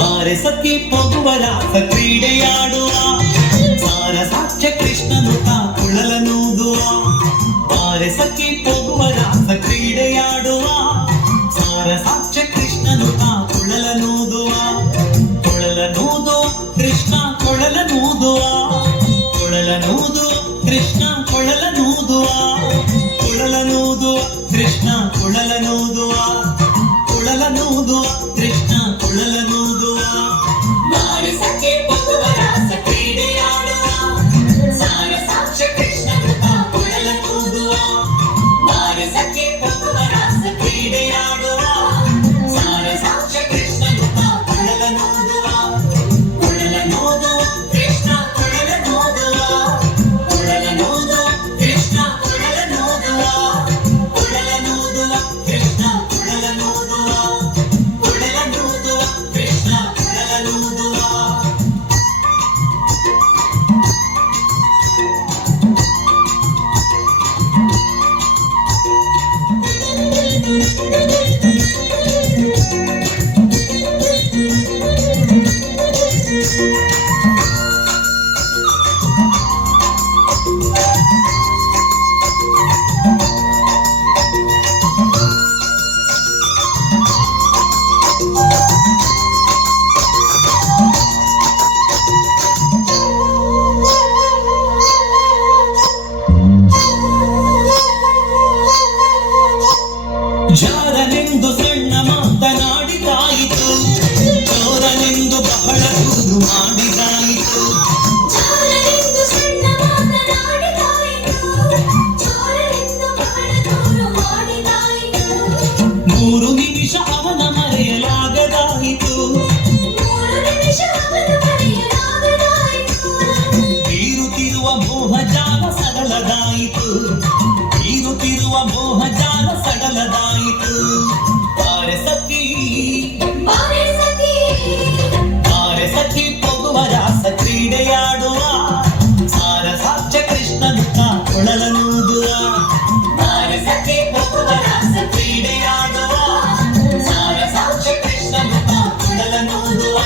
ಬಾರೆ ಸಖಿ ಹೋಗುವ ರಾಸ ಕ್ರೀಡೆಯಾಡುವ ಸಾರ ಸಾಕ್ಷ್ಯ ಕೃಷ್ಣನು ಕುಳಲನೂದುವ ಬಾರೆ ಸಖಿ ಹೋಗುವ ರಾಸ ಕ್ರೀಡೆಯಾಡುವ ಸಾರ ಸಾಕ್ಷ್ಯ ಕೃಷ್ಣನು ಕುಳಲನೂದುವ ಕೊಳಲನೂದು ಕೃಷ್ಣ ಕೊಳಲನೂದುವ ಕೊಳಲನೂದು ಕೃಷ್ಣ ಕೊಳಲನೂದುವ ಕೊಳಲನೂದು ಕೃಷ್ಣ ಕೊಳಲನೂದುವ ಕೊಳಲನೂದುವ ಕೃಷ್ಣ ಕೊಳಲನೂದುವ ಬಾರೆ ಸಖಿ ಹೋಗುವ ರಾಸ ಕ್ರೀಡೆಯಾಡುವ ಸಾರ ಸಾಕ್ಷ್ಯ ಕೃಷ್ಣನು ಕೊಳಲನೂದುವ ಬಾರೆ ಸಖಿ ಹೋಗುವ ರಾಸ ಕ್ರೀಡೆಯಾಡುವ ಸಾರ ಸಾಕ್ಷ್ಯ ಕೃಷ್ಣನು ಕೊಳಲನೂದುವ ಕೊಳಲನೂದು ಕೃಷ್ಣ ಕೊಳಲನೂದುವ ಕೊಳಲನೂದು ಕೃಷ್ಣ ಕೊಳಲನೂದುವ ಕೊಳಲನೂದುವ ಕೃಷ್ಣ ಕೊಳಲನೂದುವ ಕೊಳಲನೂದುವ ಕೃಷ್ಣ ಕೊಳಲನೂದುವ ಜಾರನೆಂದು ಸಣ್ಣ ಮಾತನಾಡಿದಾಯಿತು ಚೋರನೆಂದು ಬಹಳ ದೂರು ಮಾಡಿದಾಯಿತು ಜಾರನೆಂದು ಸಣ್ಣ ಮಾತನಾಡಿದಾಯಿತು ಚೋರನೆಂದು ಬಹಳ ದೂರು ಮಾಡಿದಾಯಿತು 3 ನಿಮಿಷ ಅವನ ಮರೆಯಲಾಗದಾಯಿತು 3 ನಿಮಿಷ ಅವನ ಮರೆಯಲಾಗದಾಯಿತು ಬೀರುತ್ತಿರುವ ಮೋಹಜಾಲ ಸಡಲದಾಯಿತು ಬೀರುತ್ತಿರುವ ಮೋಹಜಾಲ ಸಡಲದಾಯಿತು ಬಾರೆ ಸಖಿ ಬಾರೆ ಸಖಿ ಹೋಗುವ ರಾಸ ಕ್ರೀಡೆಯಾಡುವ ಸಾರ ಸಾಕ್ಷ್ಯ ಕೃಷ್ಣನು ಕೊಳಲನೂದುವ ಬಾರೆ ಸಖಿ ಹೋಗುವ ರಾಸ ಕ್ರೀಡೆಯಾಡುವ ಸಾರ ಸಾಕ್ಷ್ಯ ಕೃಷ್ಣನು ಕೊಳಲನೂದುವ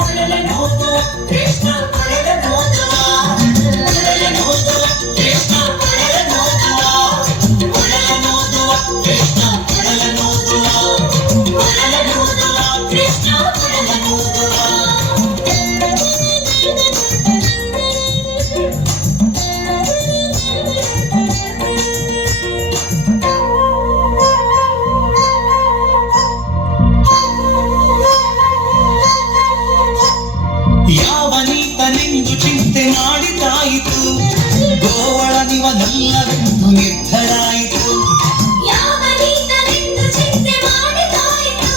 ಕೊಳಲನೂದುವ ಕೃಷ್ಣ ಕೊಳಲನೂದುವ ಕೊಳಲನೂದುವ ಕೃಷ್ಣ ಕೊಳಲನೂದುವ ಕೊಳಲನೂದುವ ಕೃಷ್ಣ ಕೊಳಲನೂದುವ ಕೊಳಲನೂದುವ ಕೃಷ್ಣ ಕೊಳಲನೂದುವ ಯಾವನೀತನೆಂದು ಚಿಂತೆ ಮಾಡಿದಾಯಿತು ಗೋವಳನಿವನಲ್ಲವೆಂದು ನಿರ್ಧರಾಯಿತು ಯಾವನೀತನೆಂದು ಚಿಂತೆ ಮಾಡಿದಾಯಿತು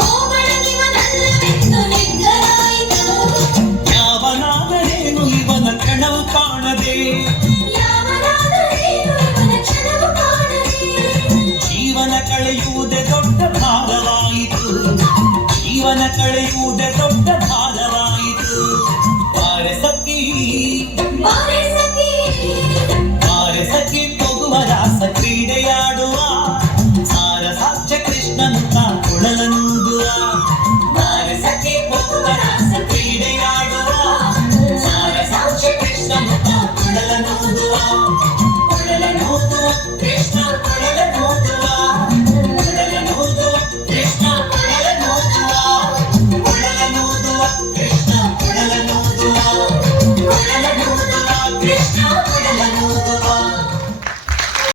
ಗೋವಳನಿವನಲ್ಲವೆಂದು ನಿರ್ಧರಾಯಿತು ಯಾವನಾದರೇನು ಇವನ ಕಣವು ಕಾಣದೆ ಯಾವನಾದರೇನು ಇವನ ಕ್ಷಣವು ಕಾಣದೆ ಜೀವನ ಕಳೆಯುವುದೇ ದೊಡ್ಡ ಭಾರವಾಯಿತು ಜೀವನ ಕಳೆಯುವುದೇ ದೊಡ್ಡ ಭಾರವಾಯಿತು ಬಾರೆ ಸಖಿ ಬಾರೆ ಸಖಿ ಬಾರೆ ಸಖಿ ಹೋಗುವ ರಾಸ ಕ್ರೀಡೆಯಾಡುವ ಸಾರ ಸಾಕ್ಷ್ಯ ಕೃಷ್ಣನು ಕೊಳಲನೂದುವ ಬಾರೆ ಸಖಿ ಹೋಗುವ ರಾಸ ಕ್ರೀಡೆಯಾಡುವ ಸಾರ ಸಾಕ್ಷ್ಯ ಕೃಷ್ಣನು ಕೊಳಲನೂದುವ ಕೊಳಲನೂದುವ ಕೃಷ್ಣ ಕೊಳಲನೂದುವ ಕೊಳಲನೂದುವ ಕೃಷ್ಣ ಕೊಳಲನೂದುವ ಕೊಳಲನೂದುವ ಕೃಷ್ಣ ಕೊಳಲನೂದುವ ಕೊಳಲನೂದುವ ಕೃಷ್ಣ ಕೊಳಲನೂದುವ